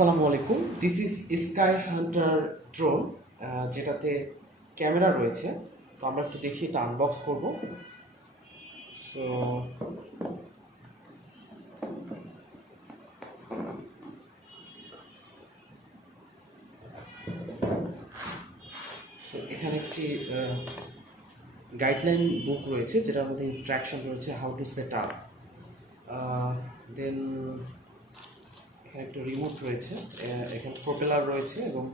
আসসালামু আলাইকুম। This is sky Hunter drone, যেটাতে ক্যামেরা রয়েছে। তো আমরা একটু দেখি, এটা আনবক্স করব। সো এখানে একটি গাইডলাইন বুক রয়েছে, যেটার মধ্যে ইনস্ট্রাকশন রয়েছে হাউ টু সেট আপ। দেন এখানে একটু রিমোট রয়েছে, এখানে প্রোপেলার রয়েছে এবং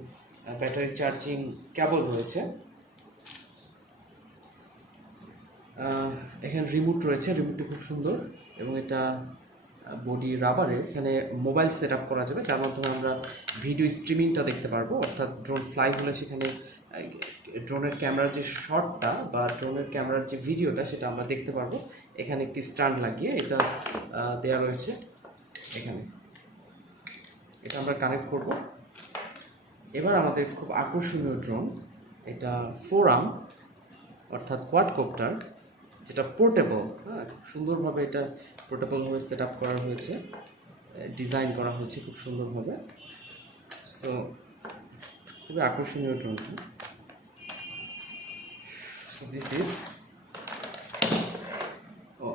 ব্যাটারি চার্জিং কেবল রয়েছে। এখানে রিমোট রয়েছে, রিমোটটি খুব সুন্দর এবং এটা বডি রাবারের। এখানে মোবাইল সেট আপ করা যাবে, যার মাধ্যমে আমরা ভিডিও স্ট্রিমিংটা দেখতে পারবো। অর্থাৎ ড্রোন ফ্লাই হলে সেখানে ড্রোনের ক্যামেরার যে শটটা বা ড্রোনের ক্যামেরার যে ভিডিওটা সেটা আমরা দেখতে পারবো। এখানে একটি স্ট্যান্ড লাগিয়ে এটা দেওয়া রয়েছে। এখানে এটা আমরা কানেক্ট করব। এবার আমাদের খুব আকর্ষণীয় ড্রোন, এটা 4 আর্ম অর্থাৎ কোয়াডকপ্টার, যেটা পোর্টেবল। হ্যাঁ, খুব সুন্দরভাবে এটা পোর্টেবলভাবে সেট আপ করা হয়েছে, ডিজাইন করা হয়েছে খুব সুন্দরভাবে। তো খুবই আকর্ষণীয় ড্রোনটি। সো দিস ইজ,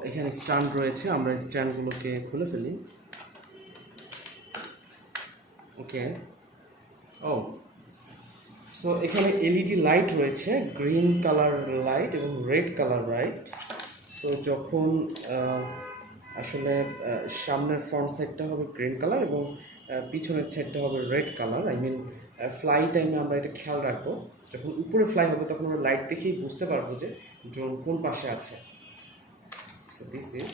এখানে স্ট্যান্ড রয়েছে, আমরা স্ট্যান্ডগুলোকে খুলে ফেলি। ওকে, সো এখানে এলইডি লাইট রয়েছে, গ্রিন কালার লাইট এবং রেড কালার লাইট। সো যখন আসলে সামনের ফ্রন্ট সাইডটা হবে গ্রিন কালার এবং পিছনের সাইডটা হবে red colour. I mean fly টাইমে আমরা এটা খেয়াল রাখবো। যখন উপরে ফ্লাই হবে তখন আমরা লাইট দেখেই বুঝতে পারবো যে ড্রোন কোন পাশে আছে। সো দিস ইজ,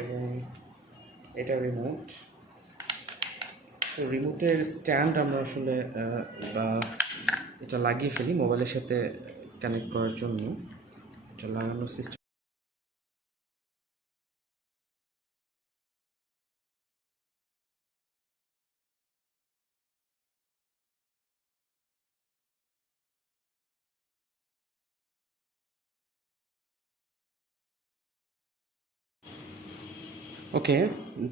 এবং এটা রিমোট। তো রিমোটের স্ট্যান্ড আমরা আসলে এটা লাগিয়ে ফেলি মোবাইলের সাথে কানেক্ট করার জন্য। এটা লাগানোর সিস্টেম ওকে।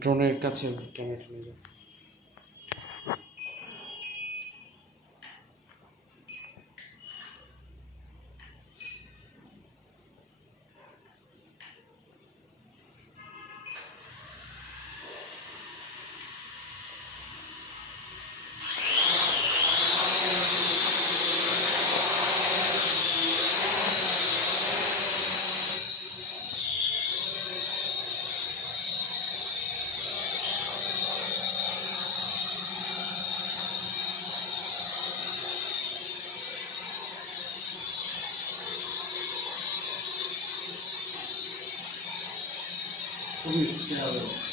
ড্রোনের কাছে ক্যামেরা নিয়ে যাও। Gyro.